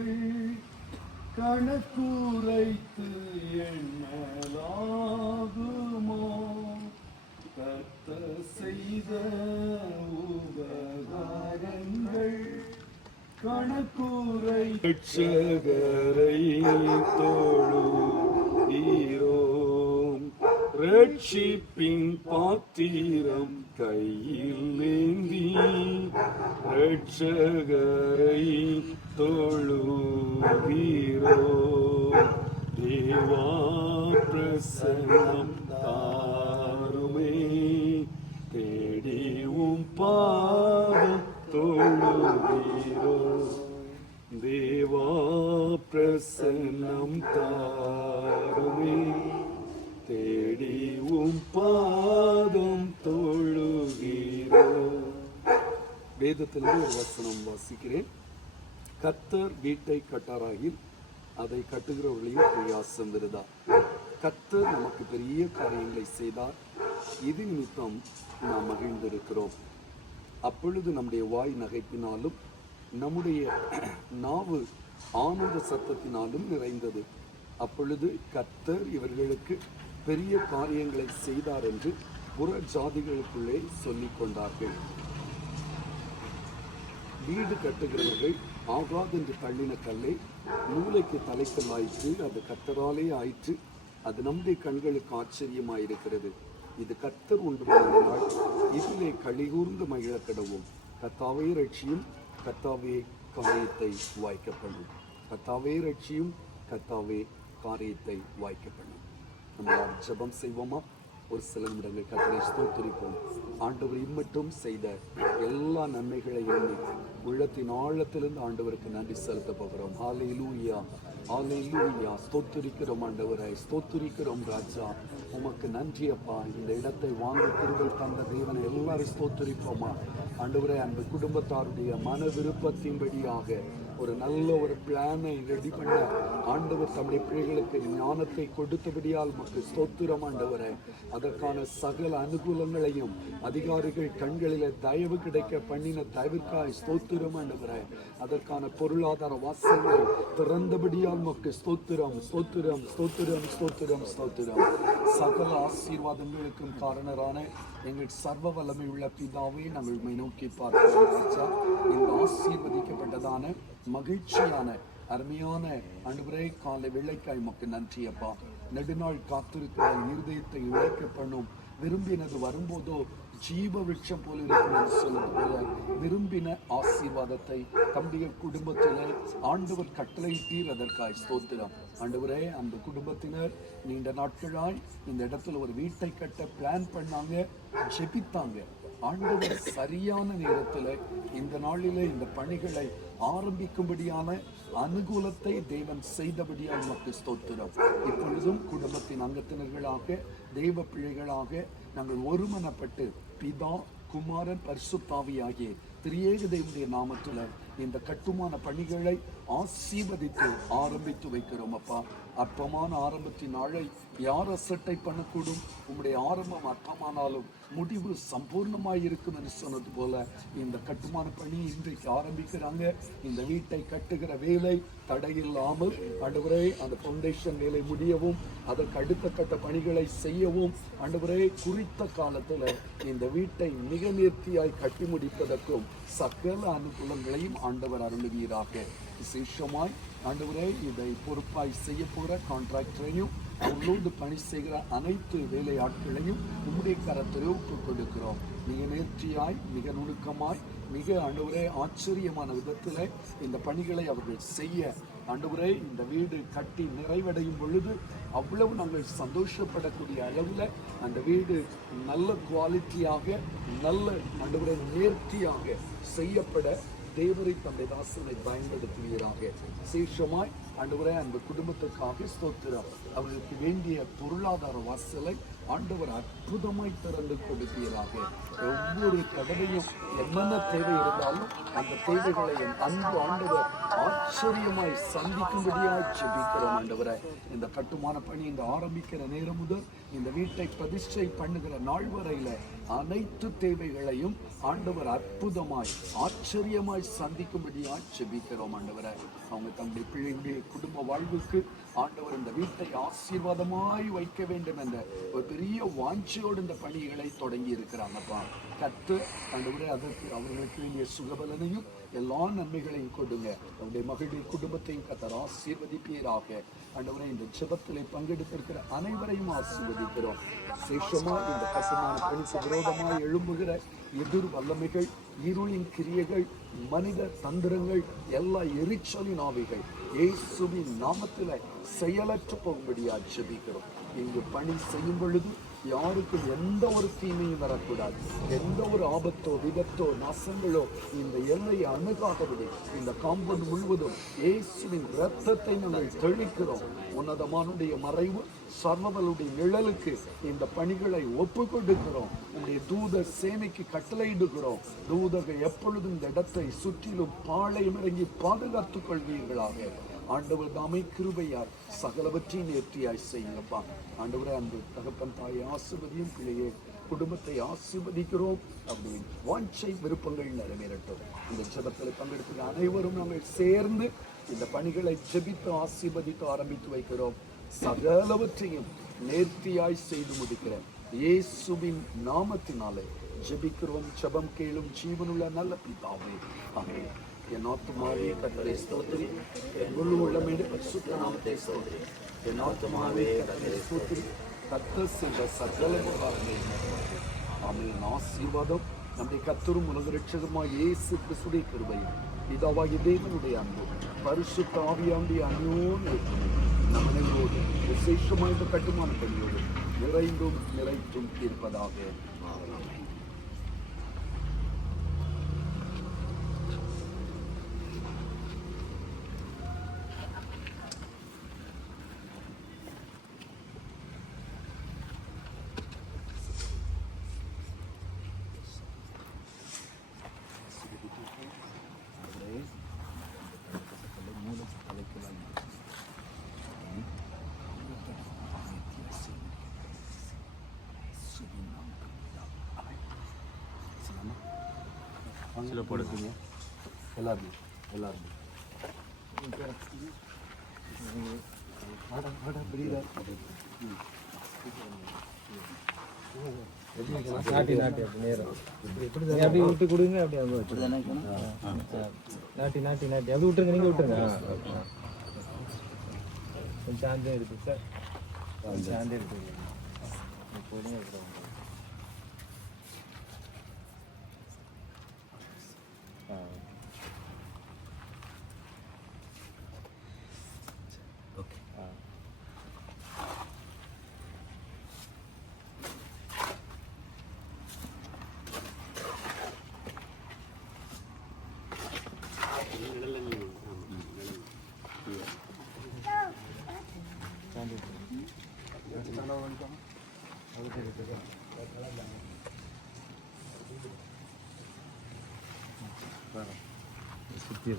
காரியங்கள் கணக்குரைத்து எண்ணலாகுமோ? கர்த்தர் செய்த உபகாரங்கள் கணக்குரை ரட்சகரை தொழுகிறோம். ரட்சிப்பின் பாத்திரம் கையில் ஏந்தி ரட்சகரை தொழுகிறோம். தேவா பிரசன்னம் தாருமே, தேடிவும் பாதம் தொழுகிறோம். தேவா பிரசன்னம் தாருமே, தேடிவும் பாதம் தொழுகிறோம். வேதத்திலிருந்து ஒரு வசனம் வாசிக்கிறேன். கர்த்தர் வீட்டை கட்டாராயில் அதை கட்டுகிறவர்களையும் பிரயாசம் விருதா. கர்த்தர் நமக்கு பெரிய காரியங்களை செய்தார். இது நிமித்தம் நாம் மகிழ்ந்திருக்கிறோம். அப்பொழுது நம்முடைய வாய் நகைப்பினாலும் நம்முடைய நாவு ஆனந்த சத்தத்தினாலும் நிறைந்தது. அப்பொழுது கர்த்தர் இவர்களுக்கு பெரிய காரியங்களை செய்தார் என்று புற ஜாதிகளுக்குள்ளே சொல்லிக் கொண்டார்கள். வீடு கட்டுகிறவர்கள் ஆகாதென்று தள்ளின கல்லை மூளைக்கு தலைக்கல் ஆயிற்று. அது கர்த்தராலே ஆயிற்று. அது நம்முடைய கண்களுக்கு ஆச்சரியமாயிருக்கிறது. இது கர்த்தர் உண்டு பண்ணினால் இதிலே களிகூர்ந்து மகிழ கடவும். கர்த்தாவே ரட்சியும், கர்த்தாவே காரியத்தை வாய்க்கப்படும். கர்த்தாவே ரட்சியும், கர்த்தாவே காரியத்தை வாய்க்கப்படும். நம்மளால் ஜெபம் செய்வோமா? ஒரு சில நிமிடங்கள் கர்த்தரை ஸ்தோத்திரிப்போம். ஆண்டவர் இம்மட்டும் செய்த எல்லா நன்மைகளை எண்ணி உள்ளத்தின் ஆழத்திலிருந்து ஆண்டவருக்கு நன்றி செலுத்த போகிறோம். ஹல்லேலூயா, ஹல்லேலூயா. ஸ்தோத்திரிக்கிறோம் ஆண்டவரை, ஸ்தோத்திரிக்கிறோம் ராஜா. உமக்கு நன்றி அப்பா. இந்த இடத்தை வாங்க கிருபை தந்த தேவனை எல்லாரும் ஸ்தோத்திரிப்போமா ஆண்டவரே. அந்த குடும்பத்தாருடைய மன விருப்பத்தின்படியாக ஒரு நல்ல ஒரு பிளானை ரெடி பண்ண ஆண்டவர் தம்முடைய பிள்ளைகளுக்கு ஞானத்தை கொடுத்தபடியால் உமக்கு ஸ்தோத்திரம் ஆண்டவரே. அதற்கான சகல அனுகூலங்களையும் அதிகாரிகள் கண்களில தயவு கிடைக்க பண்ணின தயவிற்காய் ஸ்தோத்திரம் ஆண்டவரே. அதற்கான பொருளாதார வாசல்களை திறந்தபடியால் உமக்கு ஸ்தோத்திரம், ஸ்தோத்திரம், ஸ்தோத்திரம், ஸ்தோத்திரம், ஸ்தோத்திரம். சகல ஆசீர்வாதங்களுக்கும் காரணரான எங்கள் சர்வ வல்லமை உள்ள பிதாவே, நாங்கள் உம்மை நோக்கி பார்க்கிறோம் ராஜா. இந்த ஆசீர்வதிக்கப்பட்டதான மகிழ்ச்சியான அருமையான ஆண்டவரே காலை வெள்ளைக்காய் உமக்கு நன்றி அப்பா. நெடுநாள் காத்திருக்கிற இருதயத்தை இழைக்க பண்ணும். விரும்பினது வரும்போதோ ஜீவ விருட்சம் போல இருக்கும் சொல்வது போல விரும்பின ஆசீர்வாதத்தை தம்முடைய குடும்பத்திலே ஆண்டவர் கட்டளையிட்டீர். அதற்காய் ஸ்தோத்திரம் ஆண்டவரே. அந்த குடும்பத்தினர் நீண்ட நாட்களாய் இந்த இடத்துல ஒரு வீட்டை கட்ட பிளான் பண்ணாங்க, ஜெபித்தாங்க. ஆண்டவர் சரியான நேரத்தில் இந்த நாளிலே இந்த பணிகளை ஆரம்பிக்கும்படியான அனுகூலத்தை தேவன் செய்தபடியால் நமக்கு ஸ்தோத்திரம். இப்பொழுதும் குடும்பத்தின் அங்கத்தினர்களாக தெய்வ பிள்ளைகளாக நாங்கள் ஒருமனப்பட்டு பிதா, குமாரன், பரிசுத்தாவியாகிய திரியேக தேவனுடைய நாமத்தில் இந்த கட்டுமான பணிகளை ஆசீர்வதித்து ஆரம்பித்து வைக்கிறோம் அப்பா. அற்பமான ஆரம்பத்தின் நாளை யார் அசட்டை பண்ணக்கூடும்? உங்களுடைய ஆரம்பம் அற்பமானாலும் முடிவு சம்பூர்ணமாய் இருக்கும் என்று சொன்னது போல இந்த கட்டுமான பணி இன்றைக்கு ஆரம்பிக்கிறாங்க. இந்த வீட்டை கட்டுகிற வேலை தடையில்லாமல் ஆண்டவரே அந்த ஃபவுண்டேஷன் வேலை முடியவும், அதற்கு அடுத்த கட்ட பணிகளை செய்யவும் ஆண்டவரே குறித்த காலத்தில் இந்த வீட்டை மிக நேர்த்தியாய் கட்டி முடிப்பதற்கும் சகல அனுகூலங்களையும் ஆண்டவர் அருளுவீராக. விசேஷமாய் ஆண்டவரே இதை பொறுப்பாய் செய்ய போகிற கான்ட்ராக்டரையும் அவர்களோடு பணி செய்கிற அனைத்து வேலையாட்களையும் உம்முடைய கரத்திலே ஒப்புக் கொடுக்கிறோம். மிக நேர்த்தியாய், மிக நுணுக்கமாய், மிக ஆண்டவரே ஆச்சரியமான விதத்தில் இந்த பணிகளை அவர்கள் செய்ய ஆண்டவரே இந்த வீடு கட்டி நிறைவடையும் பொழுது அவ்வளவு நாங்கள் சந்தோஷப்படக்கூடிய அளவில் அந்த வீடு நல்ல குவாலிட்டியாக, நல்ல ஆண்டவரே நேர்த்தியாக செய்யப்பட தேவரை தந்தை தாசனை பயன்படுத்துவீராக. விசேஷமாய் ஆண்டவரே அந்த குடும்பத்திற்காக ஸ்தோத்திரம். அவர்களுக்கு வேண்டிய பொருளாதார வாசலை ஆண்டவர் அற்புதமாய் திறந்து கொடுப்பீராக. ஒவ்வொரு தடவையும் என்னென்ன தேவை இருந்தாலும் அந்த தேவைகளை என் அன்பு ஆண்டவர் ஆச்சரியமாய் சந்திக்கும்படியாய் ஜெபிக்கிறோம் ஆண்டவரை. இந்த கட்டுமான பணி இந்த ஆரம்பிக்கிற நேரம் முதல் இந்த வீட்டை பிரதிஷ்டை பண்ணுகிற நாள் வரையில அனைத்து தேவைகளையும் ஆண்டவர் அற்புதமாய் ஆச்சரியமாய் சந்திக்கும்படியாய் ஜெபிக்கிறோம் ஆண்டவரை. அவங்க தங்களுடைய பிள்ளைகளுடைய குடும்ப வாழ்வுக்கு ஆண்டவர் இந்த வீட்டை ஆசீர்வாதமாய் வைக்க வேண்டும் என்ற ஒரு பெரிய வாஞ்சையோடு இந்த பணிகளை தொடங்கி இருக்கிறாங்கப்பா. கத்து ஆண்டவரே அதற்கு அவர்களுக்கு வேண்டிய சுகபலனையும் எல்லா நன்மைகளையும் கொடுங்க. அவருடைய மகளுடைய குடும்பத்தையும் கத்தர் ஆசீர்வதிப்பீராக. ஆண்டவரே இந்த ஜெபத்திலே பங்கெடுத்திருக்கிற அனைவரையும் ஆசீர்வதிக்கிறோம். விசேஷமா இந்த கட்டுமான பணிக்கு விரோதமாய் எழும்புகிற எதிர் வல்லமைகள், இருளின் கிரியைகள், மனித தந்திரங்கள், எல்லா எரிச்சலின் ஆவிகள் இயேசுவின் நாமத்தில செயலற்று போகும்படியா ஜெபிக்கிறோம். இங்கு பணி செய்யும் பொழுது யாருக்கும் எந்த ஒரு தீமையும் வரக்கூடாது. எந்த ஒரு ஆபத்தோ விபத்தோ நாசங்களோ இந்த எல்லையை அணுகாதபடி இந்த காம்பவுண்ட் முழுவதும் இயேசுவின் இரத்தத்தை நாங்கள் தெளிக்கிறோம். உன்னதமானுடைய மறைவு சர்வவலுடைய நிழலுக்கு இந்த பணிகளை ஒப்பு கொடுக்கிறோம். உங்களுடைய தூத சேனைக்கு கட்டளையிடுகிறோம். தூதர்கள் எப்பொழுதும் இந்த இடத்தை சுற்றிலும் பாளையம் இறங்கி பாதுகாத்துக் கொள்வீர்களாக. ஆண்டவர் தாமே கிருபையார் சகலவற்றையும் நேர்த்தியாய் செய்யுங்கப்பா. ஆண்டவரே அந்த தகப்பன் தாயை ஆசீர்வதியும், பிள்ளையே குடும்பத்தை ஆசீர்வதிக்கிறோம். அப்படின்னு வாஞ்சை விருப்பங்கள் நிறைவேறட்டும். இந்த ஜெபத்தில் பங்கெடுக்கிற அனைவரும் நாங்கள் சேர்ந்து இந்த பணிகளை ஜெபித்து ஆசீர்வதித்து ஆரம்பித்து வைக்கிறோம். சகலவற்றையும் நேர்த்தியாய் செய்து முடிக்கிற இயேசுவின் நாமத்தினாலே ஜெபிக்கிறோம். ஜெபம் கேளும் ஜீவனுள்ள நல்ல பிதாவே, ஆமென். என் ஆத்துமாவே கர்த்தரை ஸ்தோத்திரி, என் முழு உள்ளமையுடைய பரிசுத்த நாமத்தை ஸ்தோத்திரி. என் ஆத்துமாவே கர்த்தரை ஸ்தோத்திரி, கர்த்தர் செய்த சகல உபகாரங்களையும் மறவாதே. ஆமென். ஆசீர்வாதம் நம்முடைய கர்த்தரும் உலக இரட்சகருமாகிய இயேசு கிறிஸ்துவின் கிருபையும் பிதாவாகிய தேவனுடைய அன்பும் பரிசுத்த ஆவியானுடைய அந்யோன்யமும் நம் அனைவரோடு விசேஷமாக இந்த கட்டுமான பணியோடு நிறைந்தும் நிறைத்தும் இருப்பதாக. ஆமென். சில போடுங்க எல்லாருமே நாட்டி நாட்டி அப்படி நேரம் அப்படியே விட்டு கொடுங்க. அப்படியே நாட்டி நாட்டி நாட்டி அப்படி விட்டுருங்க. நீங்கள் விட்டுருங்க. கொஞ்சம் சாந்தம் இருக்கு சார், சாந்தம் இருக்கு. போடுங்க. சுற்றி